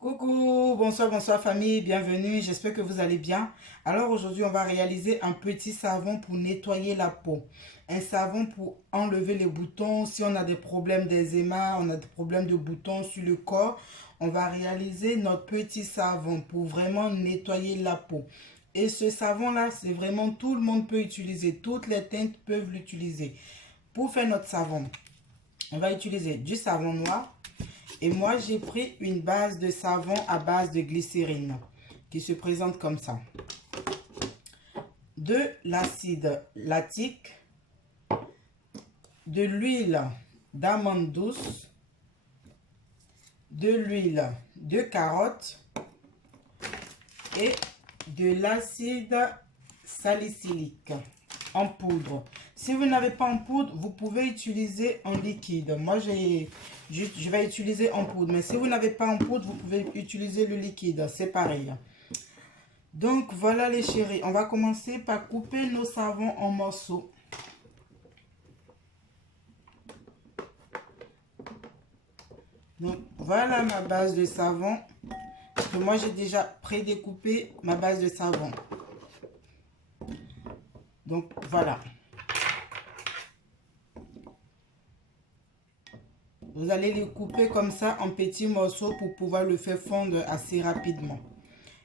Coucou, bonsoir, bonsoir famille, bienvenue, j'espère que vous allez bien. Alors aujourd'hui, on va réaliser un petit savon pour nettoyer la peau. Un savon pour enlever les boutons. Si on a des problèmes d'eczéma, on a des problèmes de boutons sur le corps, on va réaliser notre petit savon pour vraiment nettoyer la peau. Et ce savon-là, c'est vraiment tout le monde peut utiliser, toutes les teintes peuvent l'utiliser. Pour faire notre savon, on va utiliser du savon noir. Et moi, j'ai pris une base de savon à base de glycérine qui se présente comme ça. De l'acide lactique, de l'huile d'amande douce, de l'huile de carotte et de l'acide salicylique en poudre. Si vous n'avez pas en poudre, vous pouvez utiliser en liquide. Moi, je vais utiliser en poudre. Mais si vous n'avez pas en poudre, vous pouvez utiliser le liquide. C'est pareil. Donc, voilà les chéris. On va commencer par couper nos savons en morceaux. Donc, voilà ma base de savon. Que moi, j'ai déjà prédécoupé ma base de savon. Donc, voilà. Vous allez les couper comme ça en petits morceaux pour pouvoir le faire fondre assez rapidement.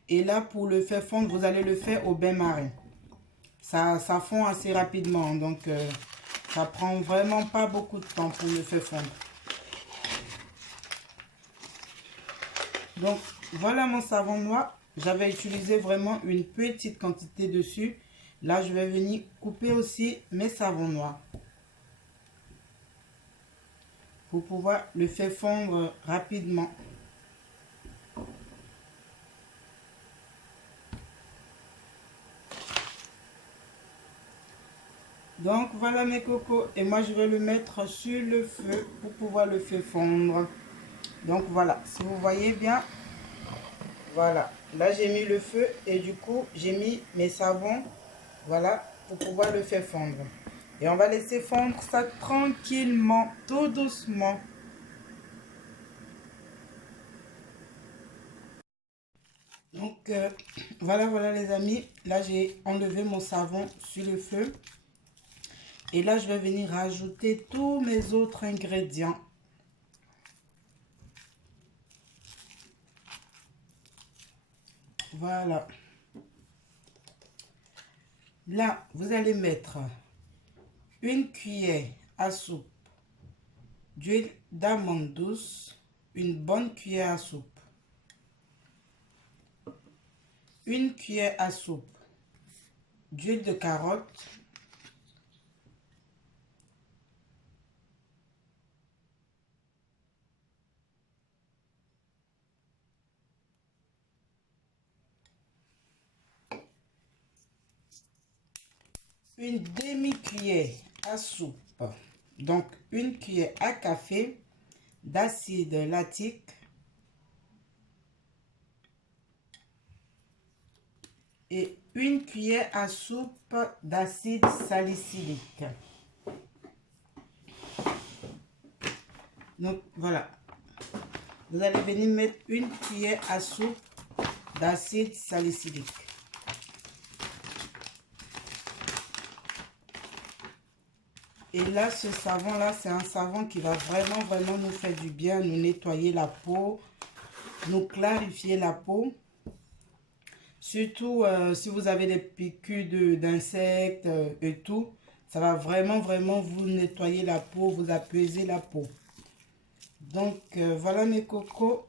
Et là, pour le faire fondre, vous allez le faire au bain-marie. Ça fond assez rapidement, donc ça prend vraiment pas beaucoup de temps pour le faire fondre. Donc, voilà mon savon noir. J'avais utilisé vraiment une petite quantité dessus. Là, je vais venir couper aussi mes savons noirs pour pouvoir le faire fondre rapidement. Donc voilà mes cocos, et moi je vais le mettre sur le feu pour pouvoir le faire fondre. Donc voilà, si vous voyez bien, voilà, là j'ai mis le feu et du coup j'ai mis mes savons, voilà, pour pouvoir le faire fondre. Et on va laisser fondre ça tranquillement, tout doucement. Donc voilà les amis, là j'ai enlevé mon savon sur le feu. Et là je vais venir rajouter tous mes autres ingrédients. Voilà. Là, vous allez mettre une cuillère à soupe d'huile d'amande douce, une bonne cuillère à soupe. Une cuillère à soupe d'huile de carotte. Une demi-cuillère à soupe, donc une cuillère à café d'acide lactique. Et une cuillère à soupe d'acide salicylique. Donc voilà, vous allez venir mettre une cuillère à soupe d'acide salicylique. Et là, ce savon-là, c'est un savon qui va vraiment nous faire du bien, nous nettoyer la peau, nous clarifier la peau. Surtout si vous avez des piqûres d'insectes et tout, ça va vraiment vous nettoyer la peau, vous apaiser la peau. Donc voilà mes cocos,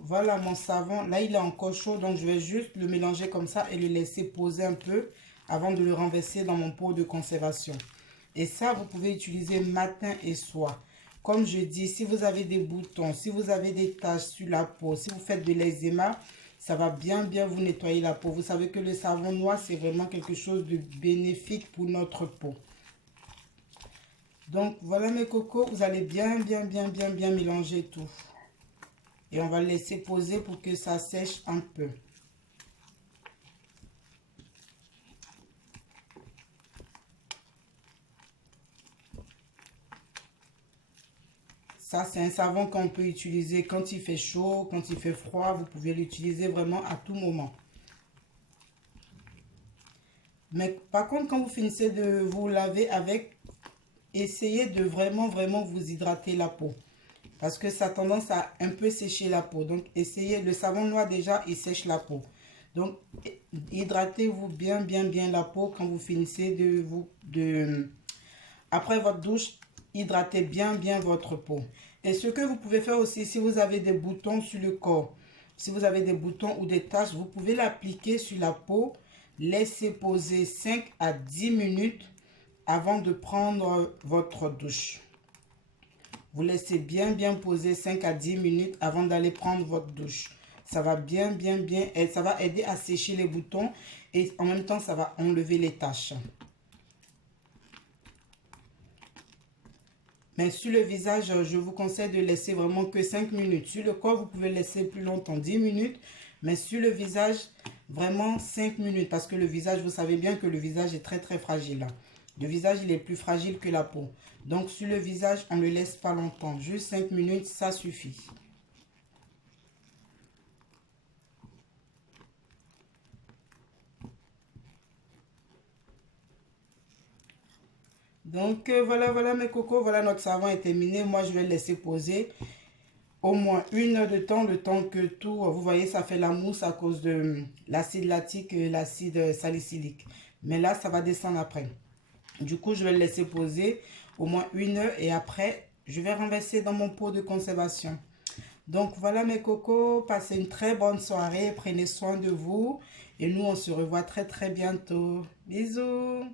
voilà mon savon. Là, il est encore chaud, donc je vais juste le mélanger comme ça et le laisser poser un peu avant de le renverser dans mon pot de conservation. Et ça, vous pouvez utiliser matin et soir. Comme je dis, si vous avez des boutons, si vous avez des taches sur la peau, si vous faites de l'eczéma, ça va bien vous nettoyer la peau. Vous savez que le savon noir, c'est vraiment quelque chose de bénéfique pour notre peau. Donc, voilà mes cocos. Vous allez bien mélanger tout. Et on va le laisser poser pour que ça sèche un peu. Ça, c'est un savon qu'on peut utiliser quand il fait chaud, quand il fait froid. Vous pouvez l'utiliser vraiment à tout moment. Mais par contre, quand vous finissez de vous laver avec, essayez de vraiment vous hydrater la peau. Parce que ça a tendance à un peu sécher la peau. Donc, essayez. Le savon noir, déjà, il sèche la peau. Donc, hydratez-vous bien la peau quand vous finissez après votre douche, hydratez bien votre peau. Et ce que vous pouvez faire aussi, si vous avez des boutons sur le corps, si vous avez des boutons ou des taches, vous pouvez l'appliquer sur la peau, laisser poser 5 à 10 minutes avant de prendre votre douche. Vous laissez bien poser 5 à 10 minutes avant d'aller prendre votre douche. Ça va bien, et ça va aider à sécher les boutons et en même temps, ça va enlever les taches. Mais sur le visage, je vous conseille de laisser vraiment que 5 minutes. Sur le corps, vous pouvez laisser plus longtemps, 10 minutes. Mais sur le visage, vraiment 5 minutes. Parce que le visage, vous savez bien que le visage est très fragile. Le visage, il est plus fragile que la peau. Donc, sur le visage, on ne le laisse pas longtemps. Juste 5 minutes, ça suffit. Donc, voilà mes cocos. Voilà, notre savon est terminé. Moi, je vais le laisser poser au moins 1 heure de temps, le temps que tout, vous voyez, ça fait la mousse à cause de l'acide lactique et l'acide salicylique. Mais là, ça va descendre après. Du coup, je vais le laisser poser au moins 1 heure et après, je vais renverser dans mon pot de conservation. Donc, voilà mes cocos, passez une très bonne soirée, prenez soin de vous et nous, on se revoit très bientôt. Bisous!